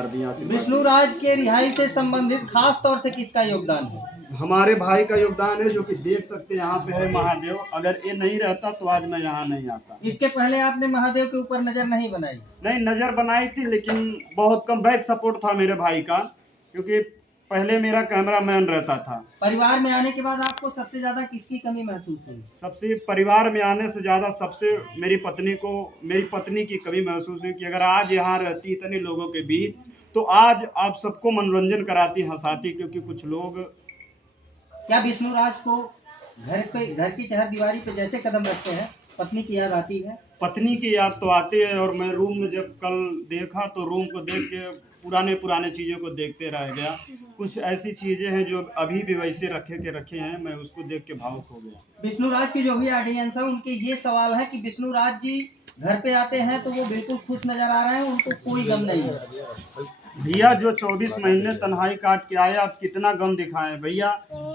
विष्णु राज के रिहाई से संबंधित खास तौर से किसका योगदान है? हमारे भाई का योगदान है, जो कि देख सकते हैं यहाँ पे है महादेव। अगर ये नहीं रहता तो आज मैं यहाँ नहीं आता। इसके पहले आपने महादेव के ऊपर नजर नहीं बनाई? नहीं, नजर बनाई थी, लेकिन बहुत कम बैक सपोर्ट था मेरे भाई का, क्योंकि पहले मेरा कैमरामैन रहता था। परिवार में आने के बाद आपको सबसे ज्यादा किसकी कमी महसूस हुई? सबसे परिवार में आने से ज्यादा सबसे मेरी पत्नी की कमी महसूस हुई कि अगर आज यहाँ रहती इतने लोगों के बीच तो आज आप सबको मनोरंजन कराती, हंसाती। क्योंकि कुछ लोग, क्या विष्णु राज को घर की चहारदीवारी पे जैसे कदम रखते हैं पत्नी की याद आती है? पत्नी की याद तो आती है। और मैं रूम में जब कल देखा तो रूम को देख के पुराने चीज़ों को देखते रह गया। कुछ ऐसी चीज़ें हैं जो अभी भी वैसे रखे हैं, मैं उसको देख के भावुक हो गया। विष्णु राज की जो भी ऑडियंस है उनके ये सवाल है कि विष्णु राज जी घर पे आते हैं तो वो बिल्कुल खुश नजर आ रहे हैं, उनको कोई गम नहीं है। भैया जो 24 महीने तन्हाई काट के आए, आप कितना गम दिखाएं भैया।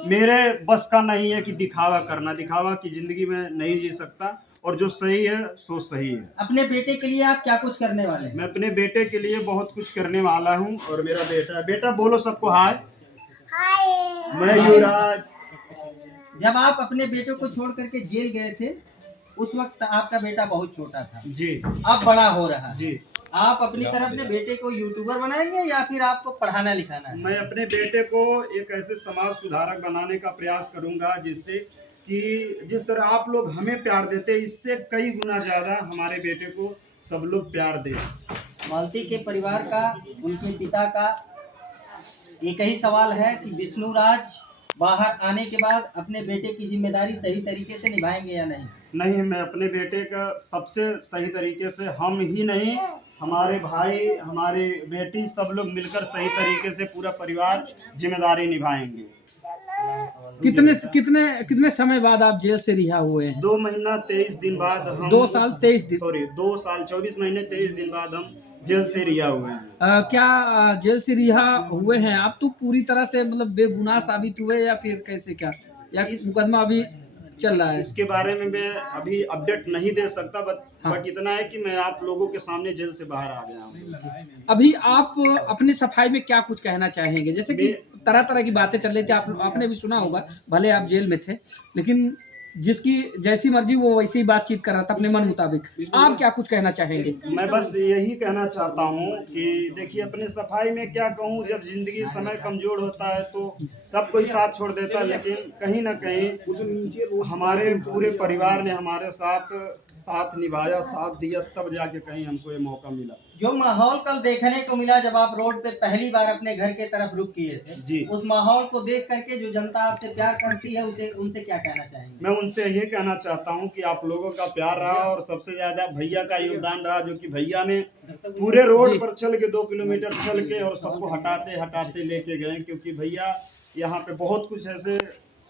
मेरे बस का नहीं है कि दिखावा करना, दिखावा की जिंदगी में नहीं जी सकता। और जो सही है सो सही है। अपने बेटे के लिए आप क्या कुछ करने वाले हैं? मैं अपने बेटे के लिए बहुत कुछ करने वाला हूं। और मेरा बेटा बोलो सबको हाय। मैं युवराज। जब आप अपने बेटे को छोड़ करके जेल गए थे उस वक्त आपका बेटा बहुत छोटा था जी, अब बड़ा हो रहा है जी। आप अपनी तरफ अपने बेटे को यूट्यूबर बनाएंगे या फिर आपको पढ़ाना लिखाना है? मैं अपने बेटे को एक ऐसे समाज सुधारक बनाने का प्रयास करूंगा जिससे कि जिस तरह आप लोग हमें प्यार देते, इससे कई गुना ज्यादा हमारे बेटे को सब लोग प्यार दें। मालती के परिवार का, उनके पिता का एक ही सवाल है कि विष्णु राज बाहर आने के बाद अपने बेटे की जिम्मेदारी सही तरीके से निभाएंगे या नहीं? नहीं, मैं अपने बेटे का सबसे सही तरीके से, हम ही नहीं, हमारे भाई, हमारी बेटी, सब लोग मिलकर सही तरीके से पूरा परिवार जिम्मेदारी निभाएंगे। कितने समय बाद आप जेल से रिहा हुए हैं? 2 महीना 23 दिन बाद हम 2 साल 23 दिन 2 साल 24 महीने 23 दिन बाद हम जेल से रिहा हुए हैं। क्या जेल से रिहा हुए हैं आप तो पूरी तरह से मतलब बेगुनाह साबित हुए या फिर कैसे, क्या या मुकदमा अभी चल रहा है? इसके बारे में मैं अभी अपडेट नहीं दे सकता, बट इतना है कि मैं आप लोगों के सामने जेल से बाहर आ गया हूँ। अभी आप अपनी सफाई में क्या कुछ कहना चाहेंगे? जैसे कि तरह तरह की बातें चल रही थी, आपने भी सुना होगा, भले आप जेल में थे लेकिन जिसकी जैसी मर्जी वो वैसी ही बातचीत कर रहा था अपने मन मुताबिक। आप क्या कुछ कहना चाहेंगे? मैं बस यही कहना चाहता हूँ कि देखिए, अपने सफाई में क्या कहूँ, जब जिंदगी समय कमजोर होता है तो सब कोई साथ छोड़ देता है, लेकिन कहीं ना कहीं हमारे पूरे परिवार ने हमारे साथ निभाया, साथ दिया, तब जाके कहीं हमको ये मौका मिला। जो माहौल कल देखने को मिला जब आप रोड पे पहली बार अपने घर के तरफ रुक किए थे जी, उस माहौल को देख करके जो जनता आपसे प्यार करती है उनसे क्या कहना चाहेंगे? मैं उनसे ये कहना चाहता हूँ कि आप लोगों का प्यार रहा और सबसे ज्यादा भैया का योगदान रहा, जो कि भैया ने पूरे रोड पर चल के 2 किलोमीटर चल के और सबको हटाते लेके गए। क्योंकि भैया यहाँ पे बहुत कुछ ऐसे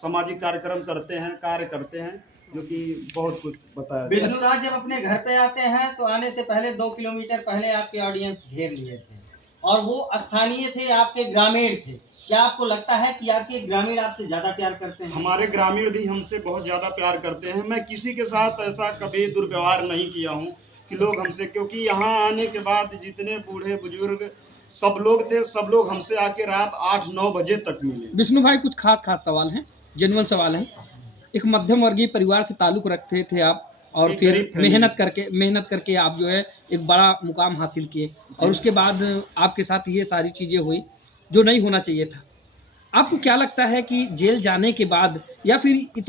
सामाजिक कार्यक्रम कार्य करते हैं जो कि बहुत कुछ बताया। विष्णु राज जब अपने घर पे आते हैं तो आने से पहले 2 किलोमीटर पहले आपके ऑडियंस घेर लिए थे और वो स्थानीय थे, आपके ग्रामीण थे। क्या आपको लगता है कि आपके ग्रामीण आपसे ज्यादा प्यार करते हैं? हमारे ग्रामीण भी हमसे बहुत ज्यादा प्यार करते हैं। मैं किसी के साथ ऐसा कभी दुर्व्यवहार नहीं किया हूँ कि लोग हमसे, क्योंकि यहाँ आने के बाद जितने बूढ़े बुजुर्ग सब लोग थे, सब लोग हमसे आके रात 8-9 बजे तक मिले। विष्णु भाई, कुछ खास सवाल हैं, जेन्युइन सवाल हैं। एक मध्यम वर्गीय परिवार से ताल्लुक रखते थे आप और फिर मेहनत करके आप जो है एक बड़ा मुकाम हासिल किए और उसके बाद आपके साथ ये सारी चीज़ें हुई जो नहीं होना चाहिए था। आपको क्या लगता है कि जेल जाने के बाद या फिर